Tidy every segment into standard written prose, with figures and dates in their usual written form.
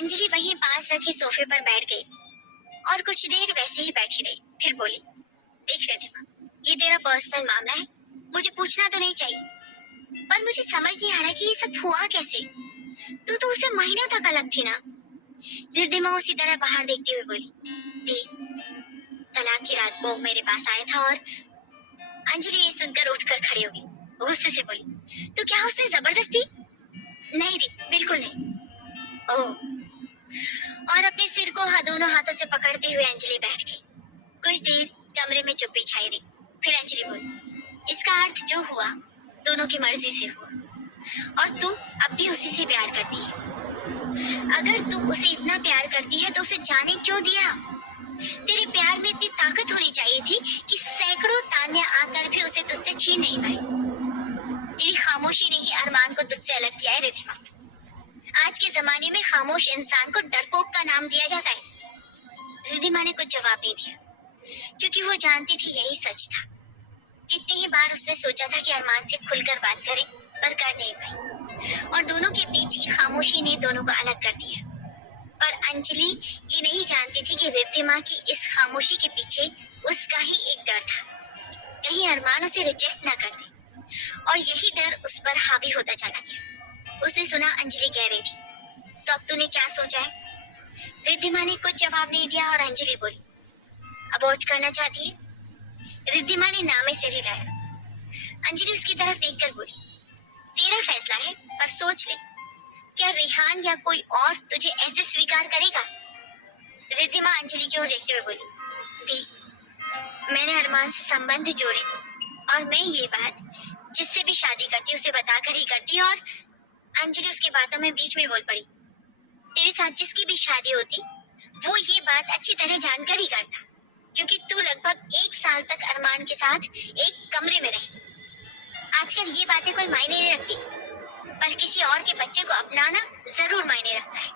अंजलि वहीं पास रखे सोफे पर बैठ गई और कुछ देर वैसे ही बैठी रही। फिर बोली, देख रिद्धिमा, ये तेरा पर्सनल मामला है, मुझे पूछना तो नहीं चाहिए, पर मुझे समझ नहीं आ रहा कि ये सब हुआ कैसे। तू तो उससे महीनों तक अलग थी ना। रिद्धिमा उसी तरह बाहर देखती हुई बोली, दी, तलाक की रात को मेरे पास आया था। और अंजलि ये सुनकर उठकर खड़ी हो गई, गुस्से से बोली, तो क्या उसने जबरदस्ती? नहीं दी, बिल्कुल नहीं। ओह। और अपने सिर को दोनों हाथों से पकड़ते हुए अंजलि बैठ गई। कुछ देर कमरे में चुप्पी छाई रही। फिर अंजलि बोली, इसका अर्थ जो हुआ दोनों की मर्जी से हुआ, और तू अब भी उसी से प्यार करती है। अगर तू उसे इतना प्यार करती है तो उसे जाने क्यों दिया? तेरे प्यार में इतनी ताकत होनी चाहिए थी कि सैकड़ों ताने आकर भी उसे तुझसे छीन नहीं पाए। तेरी खामोशी ने ही अरमान को तुझसे अलग किया है रिद्धिमा। आज के जमाने में खामोश इंसान को डरपोक का नाम दिया जाता है। रिद्धिमा ने कुछ जवाब नहीं दिया, क्योंकि वो जानती थी यही सच था। कितनी ही बार उसने सोचा था कि अरमान से खुलकर बात करे, पर कर नहीं पाई, और दोनों के बीच की खामोशी ने दोनों को अलग कर दिया। पर अंजलि ये नहीं जानती थी कि रिद्धिमा की इस खामोशी के पीछे उसका ही एक डर था, कहीं अरमान उसे रिजेक्ट ना कर दे, और यही डर उस पर हावी होता चला गया। उसने सुना अंजलि कह रही थी, तो अब तूने क्या सोचा है? रिद्धिमा ने कुछ जवाब नहीं दिया और अंजलि बोली, अबॉर्ट करना चाहती है? रिद्धिमा ने नामे सिर हिलाया। अंजलि उसकी तरफ देखकर बोली, तेरा फैसला है, पर सोच ले, क्या रेहान या कोई और तुझे ऐसे स्वीकार करेगा? रिद्धिमा अंजलि की ओर देखते हुए बोली, दी, मैंने अरमान से संबंध जोड़े, और मैं ये बात जिससे भी शादी करती उसे बताकर ही करती। और अंजलि उसकी बातों में बीच में बोल पड़ी, तेरे साथ जिसकी भी शादी होती वो ये बात अच्छी तरह जानकर ही करता, क्योंकि तू लगभग 1 साल तक अरमान के साथ एक कमरे में रही। आजकल ये बातें कोई मायने नहीं रखती, पर किसी और के बच्चे को अपनाना जरूर मायने रखता है।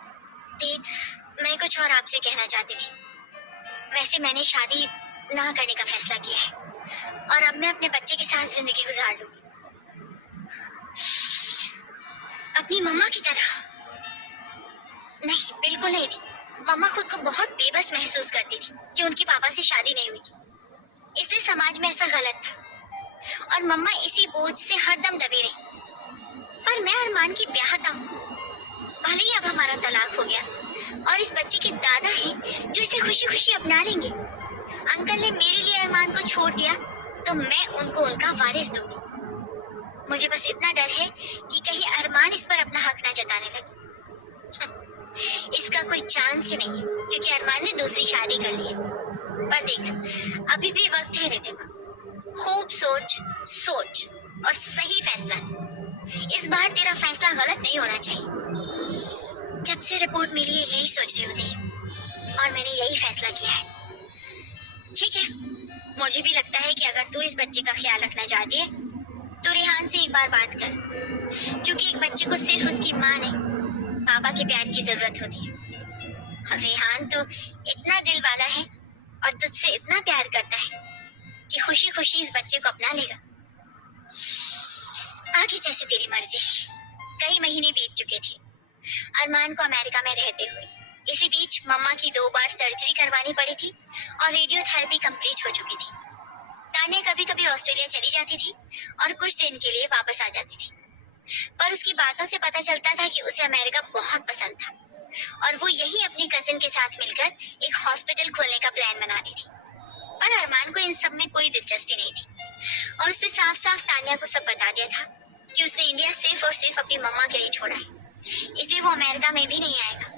दी, मैं कुछ और आपसे कहना चाहती थी। वैसे मैंने शादी ना करने का फैसला किया है, और अब मैं अपने बच्चे के साथ जिंदगी गुजार लूंगी, अपनी मम्मा की तरह। नहीं, बिल्कुल नहीं थी। मम्मा खुद को बहुत बेबस महसूस करती थी कि उनकी पापा से शादी नहीं हुई थी, इसलिए समाज में ऐसा गलत था, और मम्मा इसी बोझ से हरदम दबी रही। पर मैं अरमान की ब्याहता हूँ, भले ही अब हमारा तलाक हो गया, और इस बच्चे के दादा हैं जो इसे खुशी खुशी अपना लेंगे। अंकल ने मेरे लिए अरमान को छोड़ दिया, तो मैं उनको उनका वारिस दूंगी। मुझे बस इतना डर है कि कहीं अरमान इस पर अपना हक ना जताने लगे। इसका कोई चांस ही नहीं है, क्योंकि अरमान ने दूसरी शादी कर ली है। पर देख, अभी भी वक्त है रिद्धिमा, खूब सोच सोच और सही फैसला ले। इस बार तेरा फैसला गलत नहीं होना चाहिए। जब से रिपोर्ट मिली है यही सोच रही होती, और मैंने यही फैसला किया है। ठीक है, मुझे भी लगता है कि अगर तू इस बच्चे का ख्याल रखना चाहती है तो रेहान से एक बार बात कर, क्योंकि एक बच्चे को सिर्फ उसकी माँ नहीं, पापा के प्यार की जरूरत होती है। और रेहान तो इतना दिल वाला है और तुझसे इतना प्यार करता है कि खुशी खुशी इस बच्चे को अपना लेगा। आगे जैसे तेरी मर्जी। कई महीने बीत चुके थे अरमान को अमेरिका में रहते हुए। इसी बीच मम्मा की 2 बार सर्जरी करवानी पड़ी थी और रेडियोथेरेपी कंप्लीट हो चुकी थी। तान्या कभी कभी ऑस्ट्रेलिया चली जाती थी और कुछ दिन के लिए वापस आ जाती थी, पर उसकी बातों से पता चलता था कि उसे अमेरिका बहुत पसंद था, और वो यही अपनी कजिन के साथ मिलकर एक हॉस्पिटल खोलने का प्लान बना रही थी। पर अरमान को इन सब में कोई दिलचस्पी नहीं थी, और उसने साफ साफ तान्या को सब बता दिया था कि उसने इंडिया सिर्फ और सिर्फ अपनी मम्मा के लिए छोड़ा है, इसलिए वो अमेरिका में भी नहीं आएगा।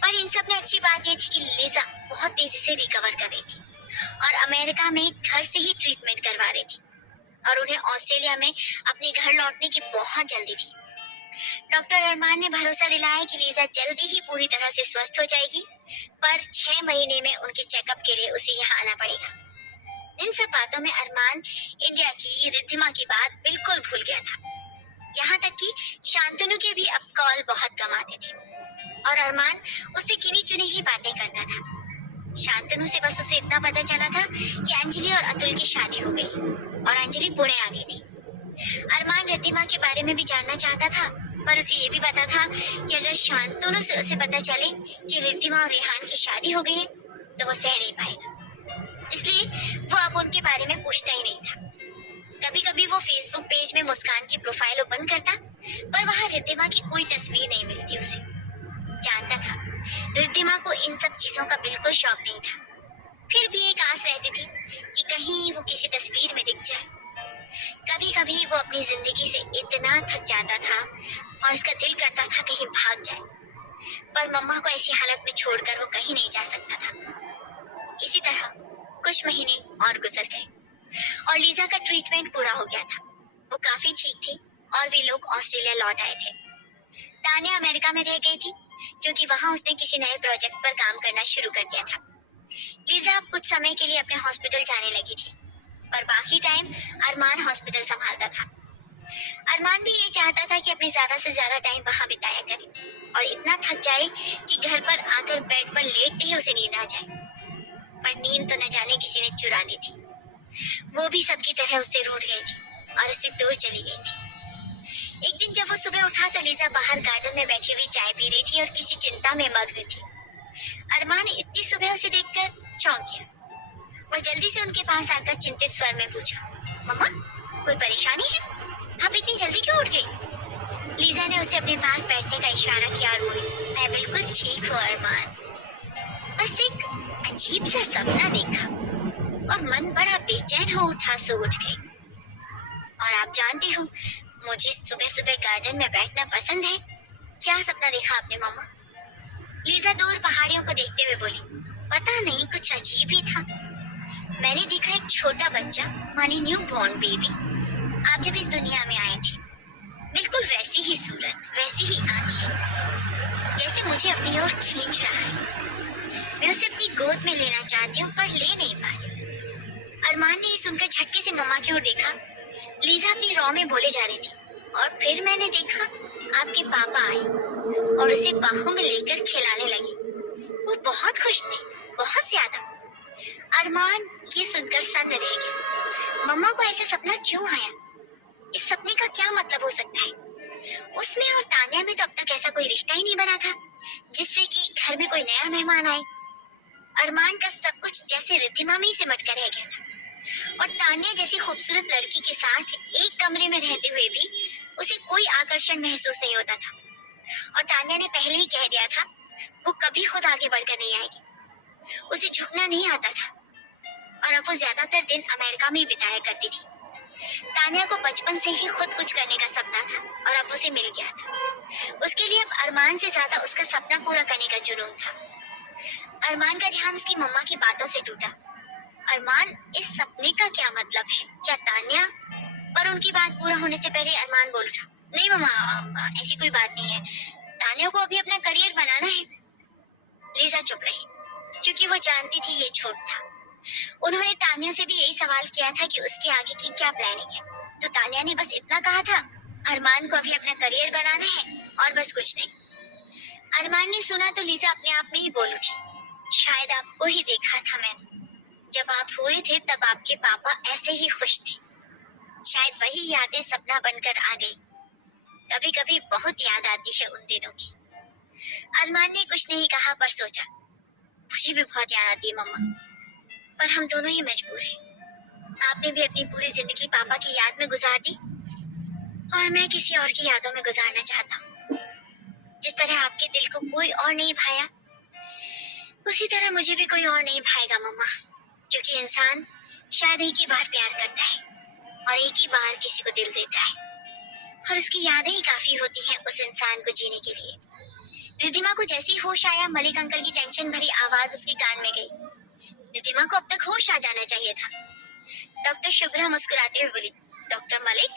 पर इन सब में अच्छी बात यह थी कि लिजा बहुत तेजी से रिकवर कर रही थी और अमेरिका में घर से ही ट्रीटमेंट करवा रही थी, और उन्हें ऑस्ट्रेलिया में अपने घर लौटने की बहुत जल्दी थी। डॉक्टर अरमान ने भरोसा दिलाया कि लिजा जल्दी ही पूरी तरह से स्वस्थ हो जाएगी, पर 6 महीने में उनके चेकअप के लिए उसे यहाँ आना पड़ेगा। इन सब बातों में अरमान इंडिया की रिद्धिमा की बात बिल्कुल भूल गया था। यहाँ तक कि शांतनु के भी अब कॉल बहुत कम आते थे, और अरमान उससे गिनी चुनी ही बातें करता था। शांतनु से बस उसे इतना पता चला था कि अंजलि और अतुल की शादी हो गई और अंजलि पुणे आ गई थी। अरमान रिद्धिमा के बारे में भी जानना चाहता था, पर उसे ये भी पता था कि अगर शांतनु से उसे पता चले कि रिद्धिमा और रेहान की शादी हो गई है तो वो सह नहीं पाएगा। इसलिए वो अब उनके बारे में पूछता ही नहीं था। कभी कभी वो फेसबुक पेज में मुस्कान की प्रोफाइल ओपन करता, पर वहां रिद्धिमा की कोई तस्वीर नहीं मिलती उसे। जानता था रिद्धिमा को इन सब चीजों का बिल्कुल शौक नहीं था, फिर भी एक आस रहती थी कि कहीं वो किसी तस्वीर में दिख जाए। कभी कभी वो अपनी जिंदगी से इतना थक जाता था और उसका दिल करता था कहीं भाग जाए, पर मम्मा को ऐसी हालत में छोड़कर वो कहीं नहीं जा सकता था। इसी तरह कुछ महीने और गुजर गए और लीजा का ट्रीटमेंट पूरा हो गया था। वो काफी ठीक थी और वे लोग ऑस्ट्रेलिया लौट आए थे। तान्या अमेरिका में रह गई थी क्योंकि वहां उसने किसी नए प्रोजेक्ट पर काम करना शुरू कर दिया था। लीजा अब कुछ समय के लिए अपने हॉस्पिटल जाने लगी थी, पर बाकी टाइम अरमान हॉस्पिटल संभालता था। अरमान भी ये चाहता था कि अपने ज्यादा से ज्यादा टाइम वहां बिताया करे और इतना थक जाए कि घर पर आकर बेड पर लेटते ही उसे नींद आ जाए। पर नींद तो न जाने किसी ने चुरा ली थी। वो भी सबकी तरह उससे रूठ गई थी और उससे दूर चली गई थी। एक दिन जब वो सुबह उठा तो लीजा बाहर गार्डन में बैठी हुई चाय पी रही थी और किसी चिंता में मग्न थी। अरमान ने इतनी सुबह उसे देखकर चौंक गया। वो जल्दी से उनके पास आकर चिंतित स्वर में पूछा, मम्मा कोई परेशानी है? आप इतनी जल्दी क्यों उठ गई? लीजा ने उसे अपने पास बैठने का इशारा किया और बोली, मैं बिल्कुल ठीक हूँ अरमान, बस एक अजीब सा सपना देखा और मन बड़ा बेचैन हो उठा सो उठ गई। और आप जानती हो मुझे सुबह सुबह गार्डन में बैठना पसंद है। क्या सपना देखा आपने मम्मा? लीजा दूर पहाड़ियों को देखते हुए बोली, पता नहीं कुछ अजीब ही था। मैंने देखा एक छोटा बच्चा मानी न्यू बॉर्न बेबी। आप जब इस दुनिया में आए थे बिल्कुल वैसी ही सूरत, वैसी ही आंखें, जैसे मुझे अपनी ओर खींच रहा है। मैं उसे अपनी गोद में लेना चाहती हूँ पर ले नहीं पा रही। अरमान ने ये सुनकर झटके से मम्मा की ओर देखा। लीजा अपनी रॉ में बोले जा रही थी और फिर मैंने देखा आपके पापा आए और उसे बाहों में लेकर खिलाने लगे। वो बहुत खुश थे, बहुत ज्यादा। अरमान ये सुनकर सन्न रह गया। मम्मा को ऐसा सपना क्यों आया? इस सपने का क्या मतलब हो सकता है? उसमें और तान्या में तो अब तक ऐसा कोई रिश्ता ही नहीं बना था जिससे कि घर में कोई नया मेहमान आए। अरमान का सब कुछ जैसे रिद्धिमा में ही सिमट कर रह गया था और तान्या जैसी खूबसूरत लड़की के साथ एक कमरे में रहते हुए भी उसे कोई आकर्षण महसूस नहीं होता था। और तान्या ने पहले ही कह दिया था वो कभी खुद आगे बढ़कर नहीं आएगी, उसे झुकना नहीं आता था। और अब वो ज्यादातर दिन अमेरिका में ही बिताया करती थी। तान्या को बचपन से ही खुद कुछ करने का सपना था और अब उसे मिल गया था। उसके लिए अब अरमान से ज्यादा उसका सपना पूरा करने का जुनून था। अरमान का ध्यान उसकी मम्मा की बातों से टूटा। अरमान इस सपने का क्या मतलब है? क्या तान्या? पर उनकी बात पूरा होने से पहले अरमान बोल उठा, नहीं मम्मा ऐसी कोई बात नहीं है, तान्या को अभी अपना करियर बनाना है। लीजा चुप रही क्योंकि वो जानती थी ये झूठ था। उन्होंने तान्या से भी यही सवाल किया था कि उसके आगे की क्या प्लानिंग है, तो तान्या ने बस इतना कहा था, अरमान को अभी अपना करियर बनाना है और बस कुछ नहीं। अरमान ने सुना तो लीजा अपने आप में ही बोल उठी, शायद आपको ही देखा था मैंने। जब आप हुए थे तब आपके पापा ऐसे ही खुश थे। शायद वही यादें सपना बनकर आ गई। कभी कभी बहुत याद आती है उन दिनों की। अरमान ने कुछ नहीं कहा पर सोचा, मुझे भी बहुत याद आती है मम्मा, पर हम दोनों ही मजबूर हैं। आपने भी अपनी पूरी जिंदगी पापा की याद में गुजार दी और मैं किसी और की यादों में गुजारना चाहता हूँ। जिस तरह आपके दिल को कोई और नहीं भाया उसी तरह मुझे भी कोई और नहीं भाएगा मम्मा, क्योंकि इंसान शायद एक ही बार प्यार करता है और एक ही बार किसी को दिल देता है और उसकी यादें ही काफी होती हैं उस इंसान को जीने के लिए। रिद्धिमा को जैसे ही होश आया मलिक अंकल की टेंशन भरी आवाज उसके कान में गई। रिद्धिमा को अब तक होश आ जाना चाहिए था। डॉक्टर शुभ्रा मुस्कुराते हुए बोली, डॉक्टर मलिक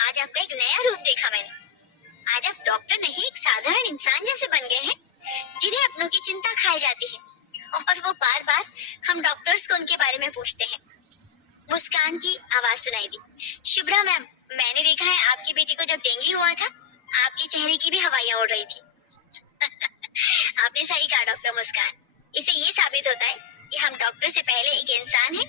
आज आपका एक नया रूप देखा मैंने। आज आप डॉक्टर नहीं एक साधारण इंसान जैसे बन गए हैं जिन्हें अपनों की चिंता खाई जाती है और वो बार बार हम डॉक्टर्स को उनके बारे में पूछते हैं। मुस्कान की आवाज सुनाई दी, शुभ्रा मैम मैंने देखा है आपकी बेटी को जब डेंगू हुआ था आपके चेहरे की भी हवाइयां उड़ रही थी। आपने सही कहा डॉक्टर मुस्कान, इससे ये साबित होता है कि हम डॉक्टर से पहले एक इंसान है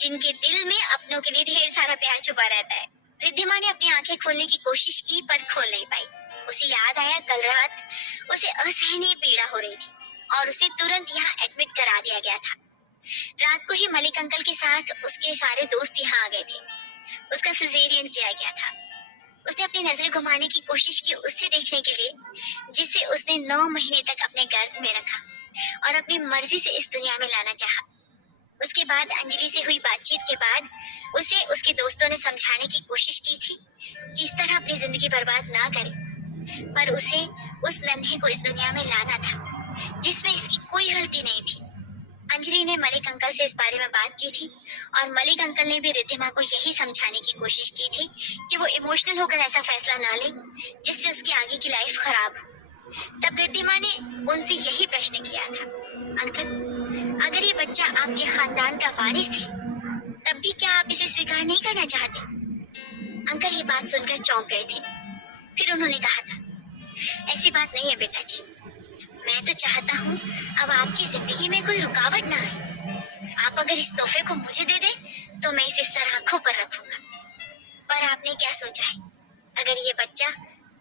जिनके दिल में अपनों के लिए ढेर सारा प्यार छुपा रहता है। रिद्धिमा ने अपनी आंखें खोलने की कोशिश की पर खोल नहीं पाई। उसे याद आया कल रात उसे असहनीय पीड़ा हो रही थी और उसे तुरंत यहाँ एडमिट करा दिया गया था। रात को ही मलिक अंकल के साथ उसके सारे दोस्त यहाँ आ गए थे। उसका सिजेरियन किया गया था। उसने अपनी नजर घुमाने की कोशिश की उससे देखने के लिए, जिसे उसने 9 महीने तक अपने गर्भ में रखा और अपनी मर्जी से इस दुनिया में लाना चाहा। उसके बाद अंजलि से हुई बातचीत के बाद उसे उसके दोस्तों ने समझाने की कोशिश की थी कि इस तरह अपनी जिंदगी बर्बाद ना करे, पर उसे उस नन्हे को इस दुनिया में लाना था जिसमें इसकी कोई गलती नहीं थी। अंजलि ने मलिक अंकल से इस बारे में बात की थी और मलिक अंकल ने भी रिद्धिमा को यही समझाने की कोशिश की थी कि वो इमोशनल होकर ऐसा फैसला ना ले जिससे उसकी आगे की लाइफ खराब हो। तब रिद्धिमा ने उनसे यही प्रश्न किया था, अंकल, अगर ये बच्चा आपके खानदान का वारिस है तब भी क्या आप इसे स्वीकार नहीं करना चाहते? अंकल ये बात सुनकर चौंक गए थे। फिर उन्होंने कहा था, ऐसी बात नहीं है बेटा जी, मैं तो चाहता हूँ अब आपकी जिंदगी में कोई रुकावट ना आए। आप अगर इस तोहफे को मुझे दे दे तो मैं इसे सर आंखों पर रखूंगा। पर आपने क्या सोचा है, अगर ये बच्चा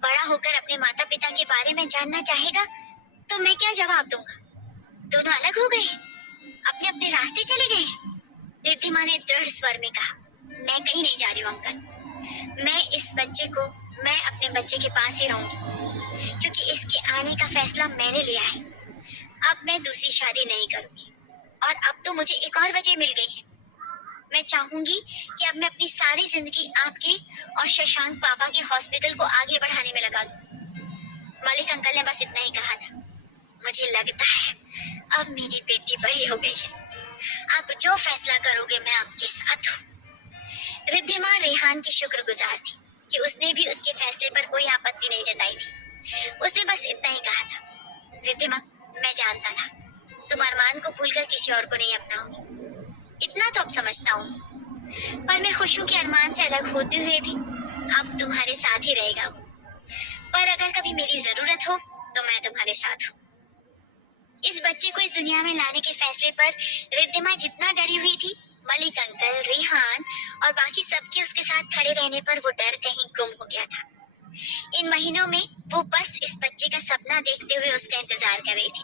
बड़ा होकर अपने माता पिता के बारे में जानना चाहेगा तो मैं क्या जवाब दूंगा? दोनों अलग हो गए, अपने अपने रास्ते चले गए। रिद्धिमा ने दृढ़ स्वर में कहा, मैं कहीं नहीं जा रही हूँ अंकल। मैं अपने बच्चे के पास ही रहूंगी क्योंकि इसके आने का फैसला मैंने लिया है। अब मैं दूसरी शादी नहीं करूंगी और अब तो मुझे एक और वजह मिल गई है। मैं चाहूंगी कि अब मैं अपनी सारी जिंदगी आपके और शशांक पापा के हॉस्पिटल को आगे बढ़ाने में लगा दूं। मलिक अंकल ने बस इतना ही कहा था। मुझे लगता है अब मेरी बेटी बड़ी हो गई है। आप जो फैसला करोगे मैं आपके साथ हूँ। रिद्धिमा रेहान की शुक्रगुजार थी कि उसने भी उसके फैसले पर कोई आपत्ति नहीं जताई थी। उसने बस इतना ही कहा था, रिद्धिमा, मैं जानता था तुम अरमान को भूलकर किसी और को नहीं अपनाओगी। इतना तो अब समझता हूँ, पर मैं खुश हूँ कि अरमान से अलग होते हुए भी अब तुम्हारे साथ ही रहेगा। पर अगर कभी मेरी जरूरत हो तो मैं तुम्हारे साथ हूँ। इस बच्चे को इस दुनिया में लाने के फैसले पर रिद्धिमा जितना डरी हुई थी, मलिक अंकल, रेहान और बाकी सबके उसके साथ खड़े रहने पर वो डर कहीं गुम हो गया था। इन महीनों में वो बस इस बच्चे का सपना देखते हुए उसका इंतजार कर रही थी,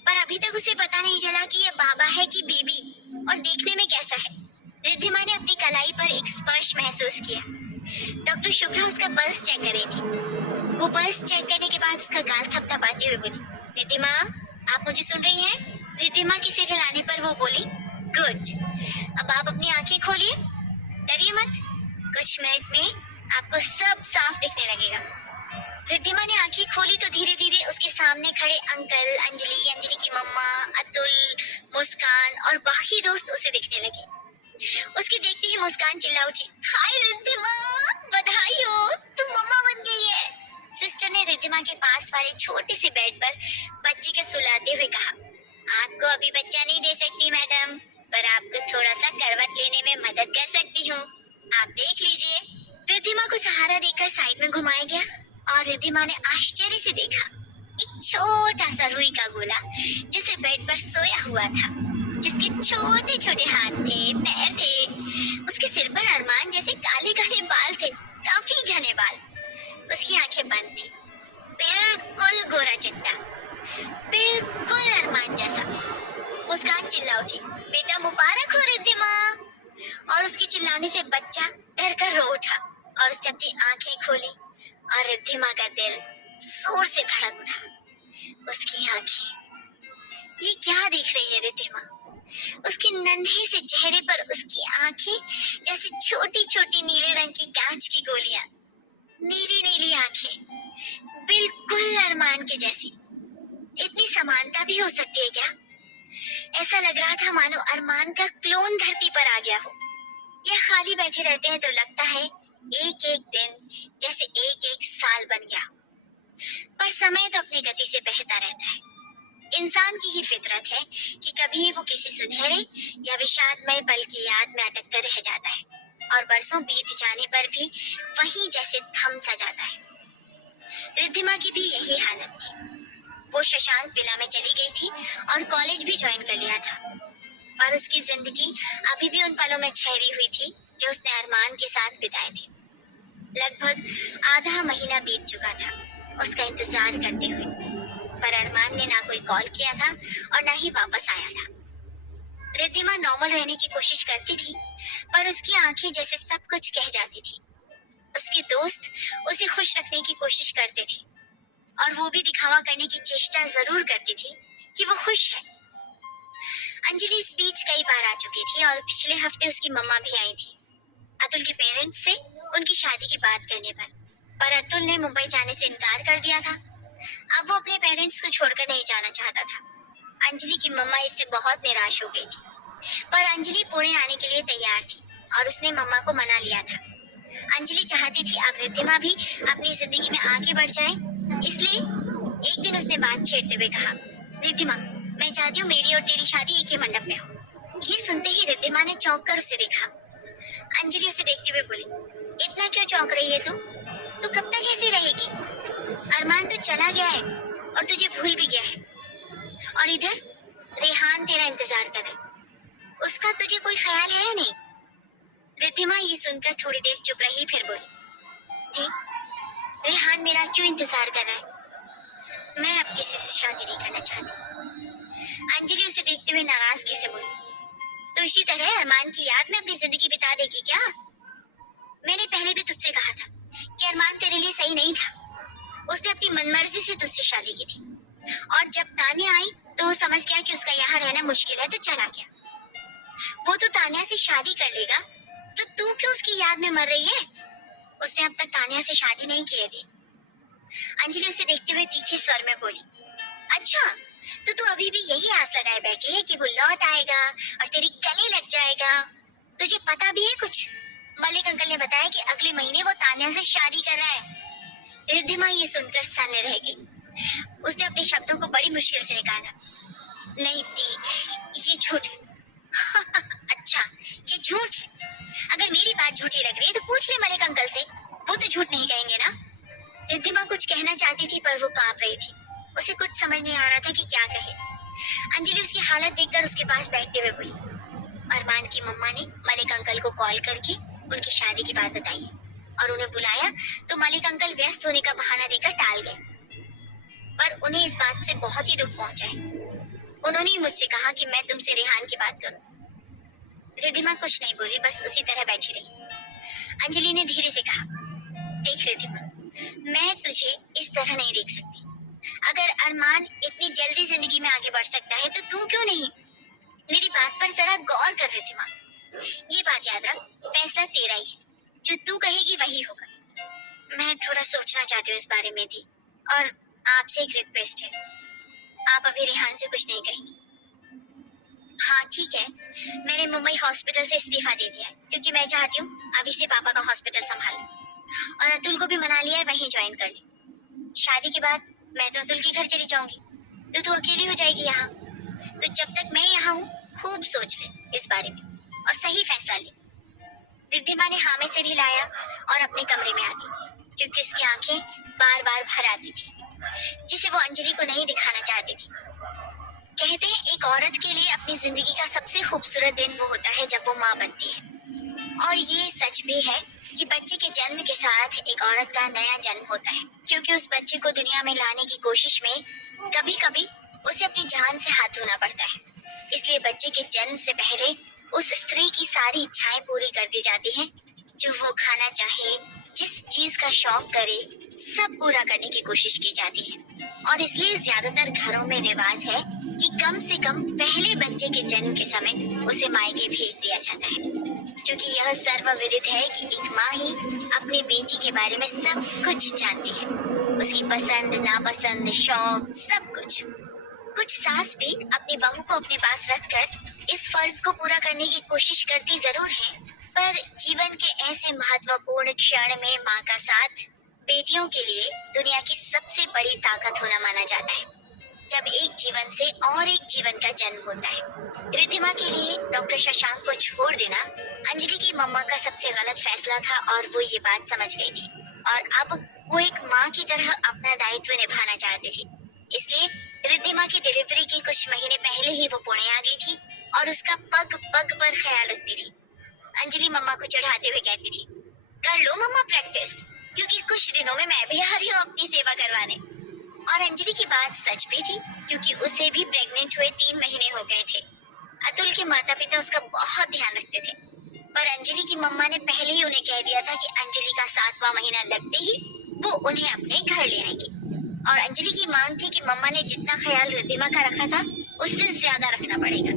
पर अभी तक उसे पता नहीं चला कि ये बाबा है कि बेबी और देखने में कैसा है। रिद्धिमा ने अपनी कलाई पर एक स्पर्श महसूस किया। डॉक्टर शुभ्रा उसका पल्स चेक कर रही थी। वो पल्स चेक करने के बाद उसका गाल थपथपाते हुए बोली, रिद्धिमा, आप मुझे सुन रही हैं? रिद्धिमा की सिर हिलाने पर वो बोली, गुड। अब आप अपनी आंखें खोलिए, डरिए मत, कुछ मिनट में आपको सब साफ दिखने लगेगा। रिद्धिमा ने आंखें खोली तो धीरे धीरे उसके सामने खड़े अंकल, अंजलि, अंजलि की मम्मा, अतुल, मुस्कान और बाकी दोस्त उसे दिखने लगे। उसके देखते ही मुस्कान चिल्ला उठी, हाय रिद्धिमा, बधाई हो, तुम मम्मा बन गई है। सिस्टर ने रिद्धिमा के पास वाले छोटे से बेड पर बच्चे के सुलाते हुए कहा, आपको अभी बच्चा नहीं दे सकती मैडम, पर आपको थोड़ा सा करवट लेने में मदद कर सकती हूँ, आप देख लीजिए। रिद्धिमा को सहारा देकर साइड में घुमाया गया और रिद्धिमा ने आश्चर्य से देखा एक छोटा सा रुई का गोला जिसे बेड पर सोया हुआ था, जिसके छोटे छोटे हाथ थे, पैर थे। उसके सिर पर अरमान जैसे काले काले बाल थे, काफी घने बाल। उसकी आंखें बंद थी, बिल्कुल गोरा चिट्टा, बिल्कुल अरमान जैसा। मुस्कान चिल्ला उठी, बेटा मुबारक हो रिद्धिमा। और उसके चिल्लाने से बच्चा डर कर रो उठा और उसने अपनी आंखें खोली और रिद्धिमा का दिल जोर से धड़क उठा। उसकी आंखें, ये क्या देख रही है रिद्धिमा? उसके नन्हे से चेहरे पर उसकी आंखें जैसे छोटी छोटी नीले रंग की कांच की गोलियां, नीली नीली आंखें, बिल्कुल अरमान के जैसी। इतनी समानता भी हो सकती है क्या? ऐसा लग रहा था मानो अरमान का क्लोन धरती पर आ गया हो। यह खाली बैठे रहते हैं तो लगता है एक एक दिन जैसे एक एक साल बन गया हो, पर समय तो अपनी गति से बहता रहता है। इंसान की ही फितरत है कि कभी वो किसी सुनहरे या विषादमय पल की याद में अटक कर रह जाता है और बरसों बीत जाने पर भी वहीं जैसे थम सा जाता है। रिद्धिमा की भी यही हालत थी। वो शशांक विला में चली गई थी और कॉलेज भी ज्वाइन कर लिया था, पर उसकी जिंदगी अभी भी उन पलों में ठहरी हुई थी जो उसने अरमान के साथ बिताए थे। लगभग आधा महीना बीत चुका था। उसका इंतजार करते हुए। पर अरमान ने ना कोई कॉल किया था और ना ही वापस आया था। रिद्धिमा नॉर्मल रहने की कोशिश करती थी, पर उसकी आंखें जैसे सब कुछ कह जाती थी। उसके दोस्त उसे खुश रखने की कोशिश करते थे और वो भी दिखावा करने की चेष्टा जरूर करती थी कि वो खुश है। अंजलि इस बीच कई बार आ चुकी थी और पिछले हफ्ते उसकी मम्मा भी आई थी अतुल के पेरेंट्स से उनकी शादी की बात करने पर अतुल ने मुंबई जाने से इनकार कर दिया था। अब वो अपने पेरेंट्स को छोड़कर नहीं जाना चाहता था। अंजलि की मम्मा इससे बहुत निराश हो गई थी, पर अंजलि पुणे आने के लिए तैयार थी और उसने मम्मा को मना लिया था। अंजलि चाहती थी अब रिद्धिमा भी अपनी जिंदगी में आगे बढ़ जाए, इसलिए एक दिन उसने बात छेड़ते हुए कहा, रिद्धिमा, मैं चाहती हूँ मेरी और तेरी शादी एक ही मंडप में हो। ये सुनते ही रिद्धिमा ने चौंक कर उसे देखा। अंजलि उसे देखते हुए बोली, इतना क्यों चौंक रही है तू कब तक ऐसे रहेगी? अरमान तो चला गया है और तुझे भूल भी गया है, और इधर रेहान तेरा इंतजार कर रहा है। उसका तुझे कोई ख्याल है या नहीं? रिद्धिमा ये सुनकर थोड़ी देर चुप रही, फिर बोली, दी, रेहान मेरा क्यों इंतजार कर रहा है? मैं अब किसी से शादी नहीं करना चाहती। अंजलि उसे देखते हुए नाराजगी से बोली, तो इसी तरह अरमान की याद में अपनी जिंदगी बिता देगी क्या? मैंने पहले भी तुझसे कहा था कि अरमान तेरे लिए सही नहीं था। उसने अपनी मनमर्जी से तुझसे शादी की थी, और जब तान्या आई तो वो समझ गया कि उसका यहाँ रहना मुश्किल है तो चला गया। वो तो तान्या से शादी कर लेगा, तो तू क्यों उसकी याद में मर रही है? उसने अब तक तान्या से शादी नहीं की थी। अंजलि उसे देखते हुए तीखे स्वर में बोली, अच्छा, तो तू अभी भी यही आस लगाए बैठी है कि वो लौट आएगा और तेरी गले लग जाएगा? तुझे पता भी है कुछ? मलिक अंकल ने बताया कि अगले महीने वो तान्या से शादी कर रहा है। रिद्धिमा ये सुनकर सन्न रह गई। उसने अपने शब्दों को बड़ी मुश्किल से निकाला, नहीं दी, ये झूठ है। अच्छा, ये झूठ है। अगर मेरी बात झूठी लग रही है तो पूछ ले मलिक अंकल से, वो तो झूठ नहीं कहेंगे ना। रिद्धिमा कुछ कहना चाहती थी पर वो कांप रही थी। उसे कुछ समझ नहीं आ रहा था कि क्या कहे। अंजलि उसकी हालत देखकर उसके पास बैठते हुए बोली, अरमान की मम्मा ने मलिक अंकल को कॉल करके उनकी शादी की बात बताई और उन्हें बुलाया, तो मलिक अंकल व्यस्त होने का बहाना देकर टाल गए। पर उन्हें इस बात से बहुत ही दुख पहुंचा है। उन्होंने मुझसे कहा कि मैं तुमसे रेहान की बात करूं। रिद्धिमा कुछ नहीं बोली, बस उसी तरह बैठी रही। अंजलि ने धीरे से कहा, देख रिद्धिमा, मैं तुझे इस तरह नहीं देख सकती। अगर अरमान इतनी जल्दी जिंदगी में आगे बढ़ सकता है तो तू क्यों नहीं? मेरी बात पर जरा गौर कर रिद्धिमा। ये बात याद रख, फैसला तेरा ही है, जो तू कहेगी वही होगा। मैं थोड़ा सोचना चाहती हूँ इस बारे में दी, और आपसे एक रिक्वेस्ट है, आप अभी रेहान से कुछ नहीं कहेंगी? हाँ ठीक है, मैंने मुंबई हॉस्पिटल से इस्तीफा दे दिया है क्योंकि मैं चाहती हूँ अभी से पापा का हॉस्पिटल संभालूं, और अतुल को भी मना लिया है वहीं ज्वाइन कर ले। शादी के बाद मैं तो अतुल के घर चली जाऊंगी, तो तू अकेली हो जाएगी यहाँ। तो जब तक मैं यहाँ हूँ खूब सोच ले इस बारे में और सही फैसला ले। रिद्धिमा ने हाँ में सिर हिलाया और अपने कमरे में आ गई, क्योंकि उसकी आंखें बार बार भर आती थी, जिसे वो अंजलि को नहीं दिखाना चाहती थी। कहते हैं एक औरत के लिए अपनी जिंदगी का सबसे खूबसूरत दिन वो होता है जब वो माँ बनती है, और ये सच भी है कि बच्चे के जन्म के साथ एक औरत का नया जन्म होता है, क्योंकि उस बच्चे को दुनिया में लाने की कोशिश में कभी कभी उसे अपनी जान से हाथ धोना पड़ता है। इसलिए बच्चे के जन्म से पहले उस स्त्री की सारी इच्छाएं पूरी कर दी जाती हैं, जो वो खाना चाहे, जिस चीज का शौक करे, सब पूरा करने की कोशिश की जाती है। और इसलिए ज्यादातर घरों में रिवाज है कि कम से कम पहले बच्चे के जन्म के समय उसे मायके भेज दिया जाता है, क्योंकि यह सर्वविदित है कि एक माँ ही अपनी बेटी के बारे में सब कुछ जानती है, उसकी पसंद नापसंद, शौक, सब कुछ। कुछ सास भी अपनी बहू को अपने पास रखकर इस फर्ज को पूरा करने की कोशिश करती जरूर है, पर जीवन के ऐसे महत्वपूर्ण क्षण में माँ का साथ बेटियों के लिए दुनिया की सबसे बड़ी ताकत होना माना जाता है, जब एक जीवन से और एक जीवन का जन्म होता है। रिद्धिमा के लिए डॉक्टर शशांक को छोड़ देना अंजलि की मम्मा का सबसे गलत फैसला था, और वो ये बात समझ गई थी, और अब वो एक माँ की तरह अपना दायित्व निभाना चाहती थी। इसलिए रिद्धिमा की डिलीवरी के कुछ महीने पहले ही वो पुणे आ गई थी और उसका पग पग पर ख्याल रखती थी। अंजलि मम्मा को चढ़ाते हुए कहती थी, कर लो मम्मा प्रैक्टिस, क्योंकि कुछ दिनों में मैं भी आ रही हूँ अपनी सेवा करवाने। और अंजलि की बात सच भी थी, क्योंकि उसे भी प्रेग्नेंट हुए 3 महीने हो गए थे। अतुल के माता पिता उसका बहुत ध्यान रखते थे, पर अंजलि की मम्मा ने पहले ही उन्हें कह दिया था कि अंजलि का 7वां महीना लगते ही वो उन्हें अपने घर ले आएगी। और अंजलि की मांग थी कि मम्मा ने जितना ख्याल रिद्धिमा का रखा था, उससे ज्यादा रखना पड़ेगा।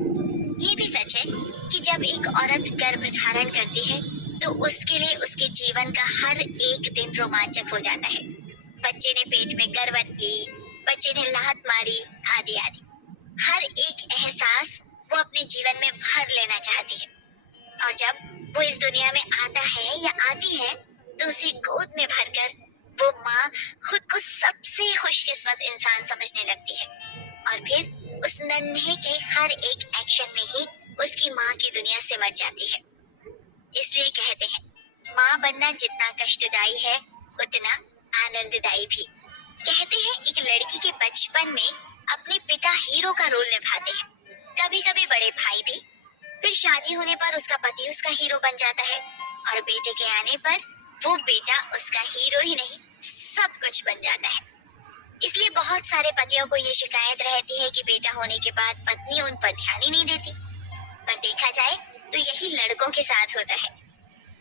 ये भी सच है कि जब एक औरत गर्भ धारण करती है, तो उसके लिए उसके जीवन का हर एक दिन रोमांचक हो जाता है। बच्चे ने पेट में करवट ली, बच्चे ने लात मारी, आदि आदि। हर एक एहसास वो अपने जीवन में भर लेना चाहती है। और जब वो इस दुनिया में आता है या आती है, तो उसे गोद में भरकर वो माँ खुद को सबसे खुशकिस्मत इंसान समझने लगती है। और फिर उस नन्हे के हर एक एक्शन में ही उसकी माँ की दुनिया सिमट जाती है। इसलिए कहते हैं, माँ बनना जितना कष्टदायी है, उतना आनंददायी भी। कहते हैं एक लड़की के बचपन में अपने पिता हीरो का रोल निभाते हैं, कभी कभी बड़े भाई भी। फिर शादी होने पर उसका पति उसका हीरो बन जाता है, और बेटे के आने पर वो बेटा उसका हीरो ही नहीं, सब कुछ बन जाता है। इसलिए बहुत सारे पतियों को ये शिकायत रहती है कि बेटा होने के बाद पत्नी उन पर ध्यान ही नहीं देती। पर देखा जाए तो यही लड़कों के साथ होता है।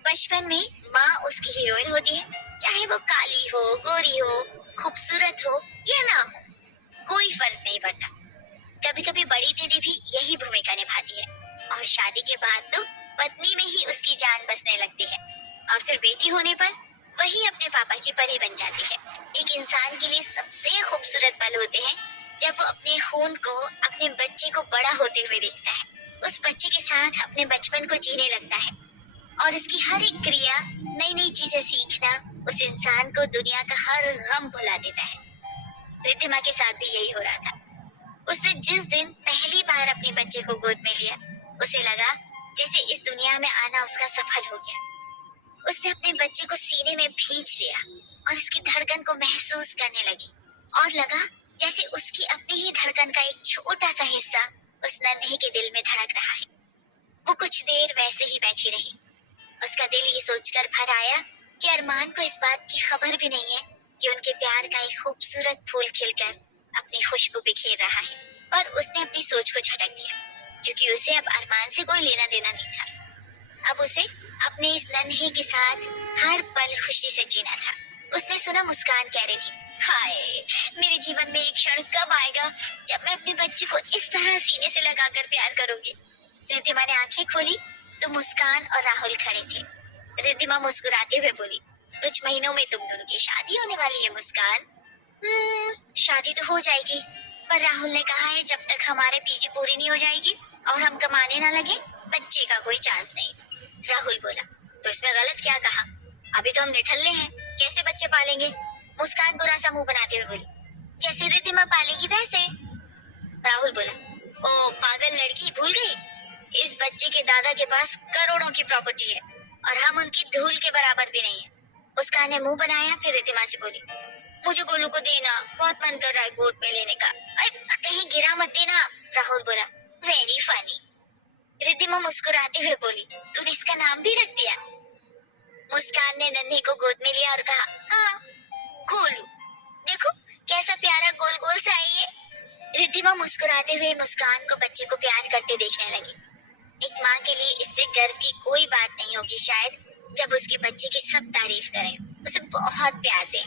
बचपन में माँ उसकी हीरोइन होती है, चाहे वो काली हो, गोरी हो, खूबसूरत हो या ना हो, कोई फर्क नहीं पड़ता। कभी कभी बड़ी दीदी भी यही भूमिका निभाती है, और शादी के बाद तो पत्नी में ही उसकी जान बसने लगती है। और फिर बेटी होने पर वही अपने पापा की परी बन जाती है। एक इंसान के लिए सबसे खूबसूरत पल होते हैं जब वो अपने खून को, अपने बच्चे को बड़ा होते हुए देखता है, उस बच्चे के साथ अपने बचपन को जीने लगता है, और उसकी हर एक क्रिया, नई नई चीजें सीखना उस इंसान को दुनिया का हर गम भुला देता है। रिद्धिमा के साथ भी यही हो रहा था। उसने जिस दिन पहली बार अपने बच्चे को गोद में लिया, उसे लगा जैसे इस दुनिया में आना उसका सफल हो गया। उसने अपने बच्चे को सीने में भींच लिया और उसकी धड़कन को महसूस करने लगी, और लगा जैसे उसकी अपनी ही धड़कन का एक छोटा सा हिस्सा उस नन्हे के दिल में धड़क रहा है। वो कुछ देर वैसे ही बैठी रही। उसका दिल ये सोचकर भर आया कि अरमान को इस बात की खबर भी नहीं है कि उनके प्यार का एक खूबसूरत फूल खिलकर अपनी खुशबू बिखेर रहा है। पर उसने अपनी सोच को झटक दिया, क्योंकि उसे अब अरमान से कोई लेना देना नहीं था। अब उसे अपने इस नन्हे के साथ हर पल खुशी से जीना था। उसने सुना मुस्कान कह रही थी, हाय, मेरे जीवन में एक क्षण कब आएगा जब मैं अपने बच्चे को इस तरह सीने से लगाकर प्यार करूंगी। रिद्धिमा ने आंखें खोली तो मुस्कान और राहुल खड़े थे। रिद्धिमा मुस्कुराते हुए बोली, कुछ महीनों में तुम दोनों की शादी होने वाली है मुस्कान। शादी तो हो जाएगी, पर राहुल ने कहा है जब तक हमारे पीजी पूरी नहीं हो जाएगी और हम कमाने ना लगे, बच्चे का कोई चांस नहीं। राहुल बोला, तो इसमें गलत क्या कहा? अभी तो हम निठल्ले हैं, कैसे बच्चे पालेंगे? मुस्कान बुरा सा मुंह बनाते हुए बोली, जैसे रिद्धिमा पालेगी वैसे। राहुल बोला, ओ पागल लड़की, भूल गई? इस बच्चे के दादा के पास करोड़ों की प्रॉपर्टी है, और हम उनकी धूल के बराबर भी नहीं है। मुस्कान ने मुंह बनाया, फिर रिद्धिमा से बोली, मुझे गोलू को देना, बहुत मन कर रहा है गोद में लेने का। कहीं गिरा मत देना। राहुल बोला, वेरी फनी। रिद्धिमा मुस्कुराते हुए बोली, तूने इसका नाम भी रख दिया? मुस्कान ने नन्हे को गोद में लिया और कहा, हाँ, गोलू। देखो कैसा प्यारा गोल गोल सा है ये। रिद्धिमा मुस्कुराते हुए मुस्कान को बच्चे को प्यार करते देखने लगी। एक माँ के लिए इससे गर्व की कोई बात नहीं होगी शायद, जब उसके बच्चे की सब तारीफ करें, उसे बहुत प्यार दें।